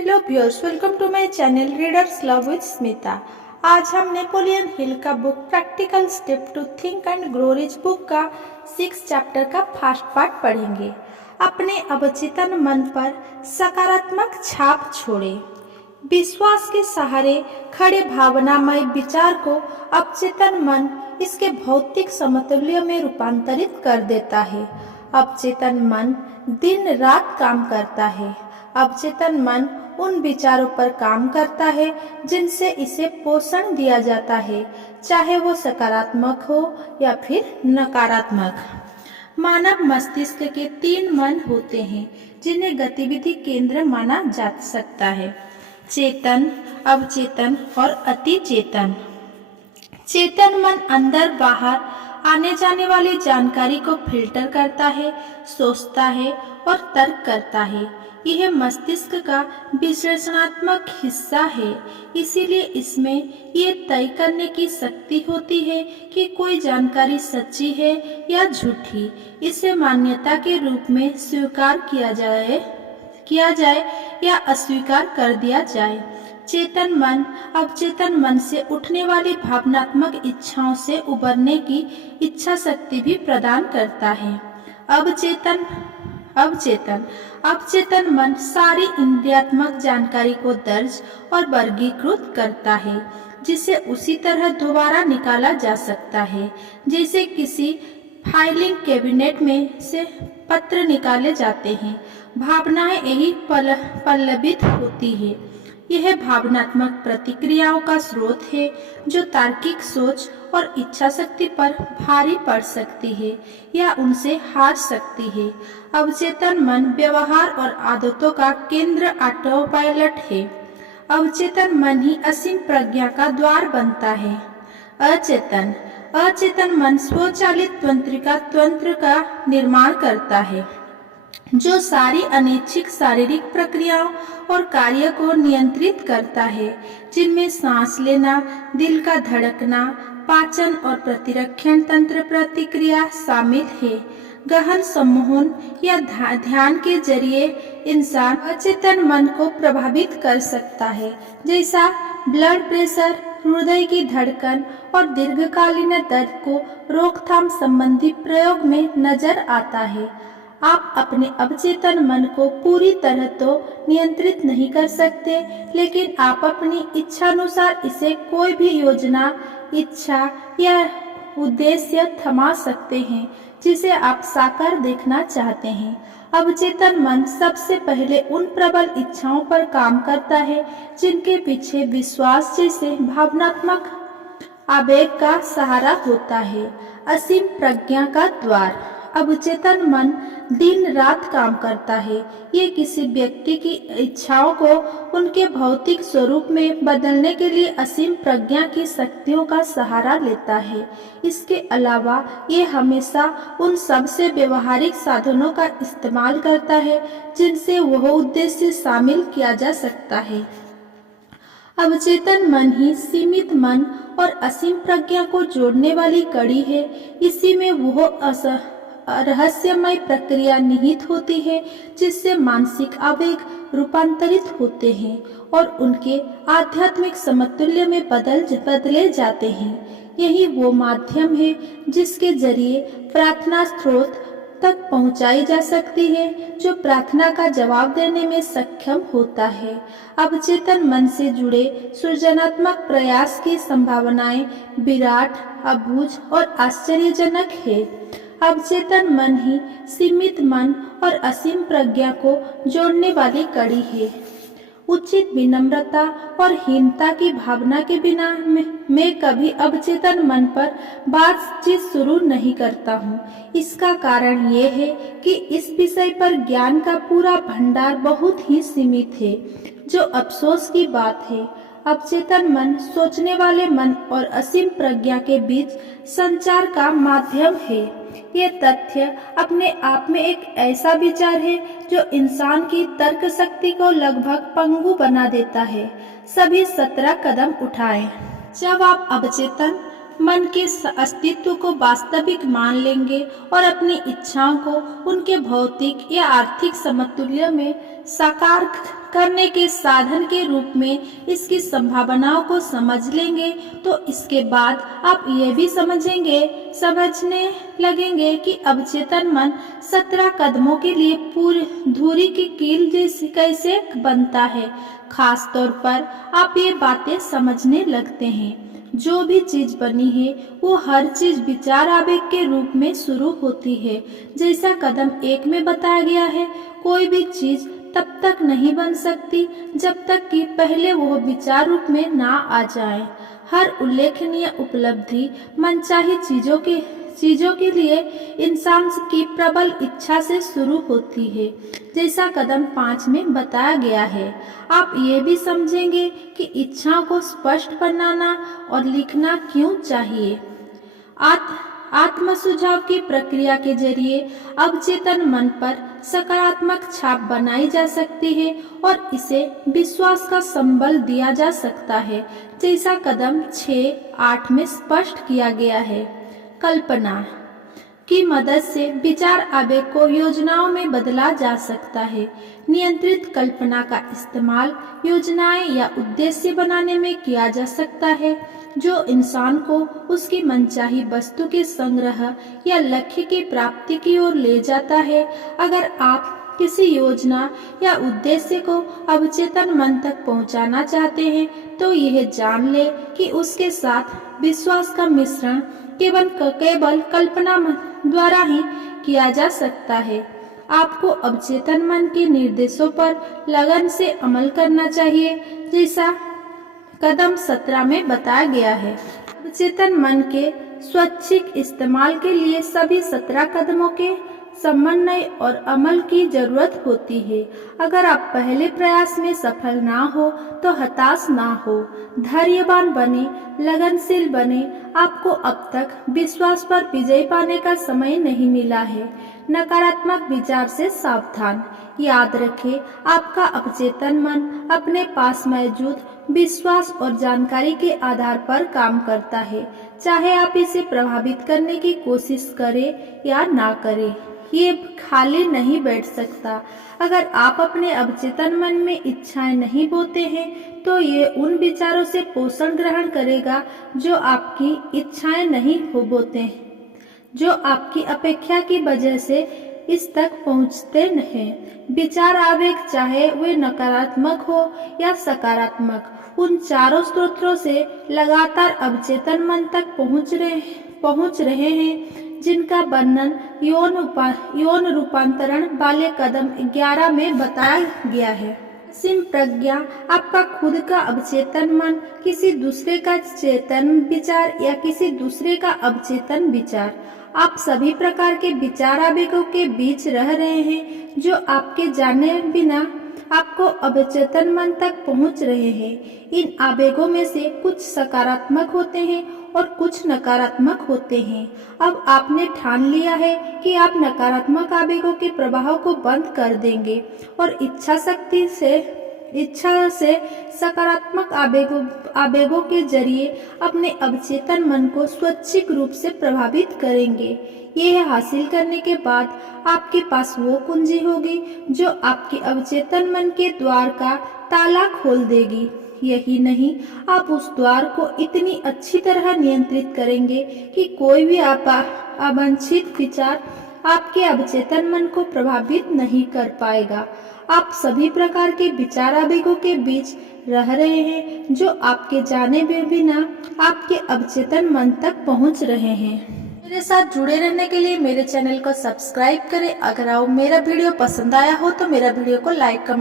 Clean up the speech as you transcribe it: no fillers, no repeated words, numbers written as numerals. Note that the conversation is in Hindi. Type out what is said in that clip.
Hello viewers, welcome to my channel readers love with Smita. आज हम नेपोलियन हिल का book practical step to think and grow rich book का 6 चैप्टर का फर्स्ट पार्ट पढ़ेंगे। अपने अवचेतन मन पर सकारात्मक छाप छोड़े। विश्वास के सहारे खड़े भावनामय विचार को अवचेतन मन इसके भौतिक समतुल्य में रूपांतरित कर देता है। अवचेतन मन दिन रात काम करता है। अवचेतन मन उन विचारों पर काम करता है जिनसे इसे पोषण दिया जाता है, चाहे वो सकारात्मक हो या फिर नकारात्मक। मानव मस्तिष्क के 3 मन होते हैं जिन्हें गतिविधि केंद्र माना जा सकता है: चेतन, अवचेतन और अति चेतन। चेतन मन अंदर बाहर आने जाने वाली जानकारी को फिल्टर करता है, सोचता है और तर्क करता है। यह मस्तिष्क का विश्लेषणात्मक हिस्सा है, इसीलिए इसमें ये तय करने की शक्ति होती है कि कोई जानकारी सच्ची है या झूठी। इसे मान्यता के रूप में स्वीकार किया जाए या अस्वीकार कर दिया जाए। चेतन मन अवचेतन मन से उठने वाली भावनात्मक इच्छाओं से उबरने की इच्छा शक्ति भी प्रदान करता है। अवचेतन मन सारी इंद्रियात्मक जानकारी को दर्ज और वर्गीकृत करता है, जिसे उसी तरह दोबारा निकाला जा सकता है जैसे किसी फाइलिंग कैबिनेट में से पत्र निकाले जाते हैं। भावनाएं यही पल्लवित होती है। यह भावनात्मक प्रतिक्रियाओं का स्रोत है जो तार्किक सोच और इच्छा शक्ति पर भारी पड़ सकती है या उनसे हार सकती है। अवचेतन मन व्यवहार और आदतों का केंद्र ऑटो पायलट है। अवचेतन मन ही असीम प्रज्ञा का द्वार बनता है। अचेतन मन स्वचालित तंत्र का निर्माण करता है जो सारी अनैच्छिक शारीरिक प्रक्रियाओं और कार्य को नियंत्रित करता है, जिनमें सांस लेना, दिल का धड़कना, पाचन और प्रतिरक्षण तंत्र प्रतिक्रिया शामिल है। गहन सम्मोहन या ध्यान के जरिए इंसान अचेतन मन को प्रभावित कर सकता है, जैसा ब्लड प्रेशर, हृदय की धड़कन और दीर्घकालीन दर्द को रोकथाम संबंधी प्रयोग में नजर आता है। आप अपने अवचेतन मन को पूरी तरह तो नियंत्रित नहीं कर सकते, लेकिन आप अपनी इच्छानुसार इसे कोई भी योजना, इच्छा या उद्देश्य थमा सकते हैं जिसे आप साकार देखना चाहते हैं। अवचेतन मन सबसे पहले उन प्रबल इच्छाओं पर काम करता है जिनके पीछे विश्वास जैसे भावनात्मक आवेग का सहारा होता है। असीम प्रज्ञा का द्वार। अवचेतन मन दिन रात काम करता है। ये किसी व्यक्ति की इच्छाओं को उनके भौतिक स्वरूप में बदलने के लिए असीम प्रज्ञा की शक्तियों का सहारा लेता है। इसके अलावा ये हमेशा उन सबसे व्यवहारिक साधनों का इस्तेमाल करता है जिनसे वह उद्देश्य शामिल किया जा सकता है। अवचेतन मन ही सीमित मन और असीम प्रज्ञा को जोड़ने वाली कड़ी है। इसी में वह रहस्यमय प्रक्रिया निहित होती है जिससे मानसिक आवेग रूपांतरित होते हैं और उनके आध्यात्मिक समतुल्य में बदले जाते हैं। यही वो माध्यम है जिसके जरिए प्रार्थना स्रोत तक पहुंचाई जा सकती है, जो प्रार्थना का जवाब देने में सक्षम होता है। अवचेतन मन से जुड़े सृजनात्मक प्रयास की संभावनाएं विराट, अबूझ और आश्चर्यजनक है। अवचेतन मन ही सीमित मन और असीम प्रज्ञा को जोड़ने वाली कड़ी है। उचित विनम्रता और हीनता की भावना के बिना मैं कभी अवचेतन मन पर बातचीत शुरू नहीं करता हूँ। इसका कारण ये है कि इस विषय पर ज्ञान का पूरा भंडार बहुत ही सीमित है, जो अफसोस की बात है। अवचेतन मन सोचने वाले मन और असीम प्रज्ञा के बीच संचार का माध्यम है। ये तथ्य अपने आप में एक ऐसा विचार है जो इंसान की तर्क शक्ति को लगभग पंगु बना देता है। सभी 17 कदम उठाएं। जब आप अवचेतन मन के अस्तित्व को वास्तविक मान लेंगे और अपनी इच्छाओं को उनके भौतिक या आर्थिक समतुल्य में साकार करने के साधन के रूप में इसकी संभावनाओं को समझ लेंगे, तो इसके बाद आप ये भी समझने लगेंगे कि अवचेतन मन 17 कदमों के लिए पूरी धुरी की कील जैसे कैसे बनता है। खास तौर पर आप ये बातें समझने लगते हैं, जो भी चीज बनी है वो हर चीज विचार आवेग के रूप में शुरू होती है। जैसा कदम 1 में बताया गया है, कोई भी चीज तब तक नहीं बन सकती जब तक कि पहले वो विचार रूप में ना आ जाए। हर उल्लेखनीय उपलब्धि मनचाही चीजों के लिए इंसान की प्रबल इच्छा से शुरू होती है, जैसा कदम 5 में बताया गया है। आप ये भी समझेंगे कि इच्छाओं को स्पष्ट बनाना और लिखना क्यों चाहिए। आत्म सुझाव की प्रक्रिया के जरिए अवचेतन मन पर सकारात्मक छाप बनाई जा सकती है और इसे विश्वास का संबल दिया जा सकता है, जैसा कदम 6-8 में स्पष्ट किया गया है। कल्पना की मदद से विचार आवेग को योजनाओं में बदला जा सकता है। नियंत्रित कल्पना का इस्तेमाल योजनाएं या उद्देश्य बनाने में किया जा सकता है, जो इंसान को उसकी मनचाही वस्तु के संग्रह या लक्ष्य की प्राप्ति की ओर ले जाता है। अगर आप किसी योजना या उद्देश्य को अवचेतन मन तक पहुंचाना चाहते हैं, तो यह जान ले कि उसके साथ विश्वास का मिश्रण केवल कल्पना द्वारा ही किया जा सकता है। आपको अवचेतन मन के निर्देशों पर लगन से अमल करना चाहिए, जैसा कदम 17 में बताया गया है। अवचेतन मन के स्वैच्छिक इस्तेमाल के लिए सभी 17 कदमों के समन्वय और अमल की जरूरत होती है। अगर आप पहले प्रयास में सफल ना हो तो हताश ना हो, धैर्यवान बने, लगनशील बने। आपको अब तक विश्वास पर विजय पाने का समय नहीं मिला है। नकारात्मक विचार से सावधान। याद रखें, आपका अवचेतन मन अपने पास मौजूद विश्वास और जानकारी के आधार पर काम करता है, चाहे आप इसे प्रभावित करने की कोशिश करें या ना करें। ये खाली नहीं बैठ सकता। अगर आप अपने अवचेतन मन में इच्छाएं नहीं बोते हैं, तो ये उन विचारों से पोषण ग्रहण करेगा जो आपकी इच्छाएं नहीं हो बोते हैं, जो आपकी अपेक्षा की वजह से इस तक पहुंचते नहीं। विचार आवेग, चाहे वे नकारात्मक हो या सकारात्मक, उन चारों स्रोतों से लगातार अवचेतन मन तक पहुंच रहे हैं, जिनका वर्णन यौन रूपांतरण वाले कदम 11 में बताया गया है। असीम प्रज्ञा, आपका खुद का अवचेतन मन किसी दूसरे का चेतन विचार या किसी दूसरे का अवचेतन विचार, आप सभी प्रकार के विचार आवेगों के बीच रह रहे हैं, जो आपके जाने बिना आपको अवचेतन मन तक पहुंच रहे हैं। इन आवेगों में से कुछ सकारात्मक होते हैं और कुछ नकारात्मक होते हैं। अब आपने ठान लिया है कि आप नकारात्मक आवेगों के प्रभाव को बंद कर देंगे और इच्छा से सकारात्मक आवेगों के जरिए अपने अवचेतन मन को स्वैच्छिक रूप से प्रभावित करेंगे। यह हासिल करने के बाद आपके पास वो कुंजी होगी जो आपके अवचेतन मन के द्वार का ताला खोल देगी। यही नहीं, आप उस द्वार को इतनी अच्छी तरह नियंत्रित करेंगे कि कोई भी अवांछित विचार आपके अवचेतन मन को प्रभावित नहीं कर पाएगा। आप सभी प्रकार के विचार आवेगों के बीच रह रहे हैं, जो आपके जाने बिना आपके अवचेतन मन तक पहुंच रहे हैं। मेरे साथ जुड़े रहने के लिए मेरे चैनल को सब्सक्राइब करें। अगर आप मेरा वीडियो पसंद आया हो तो मेरा वीडियो को लाइक कमेंट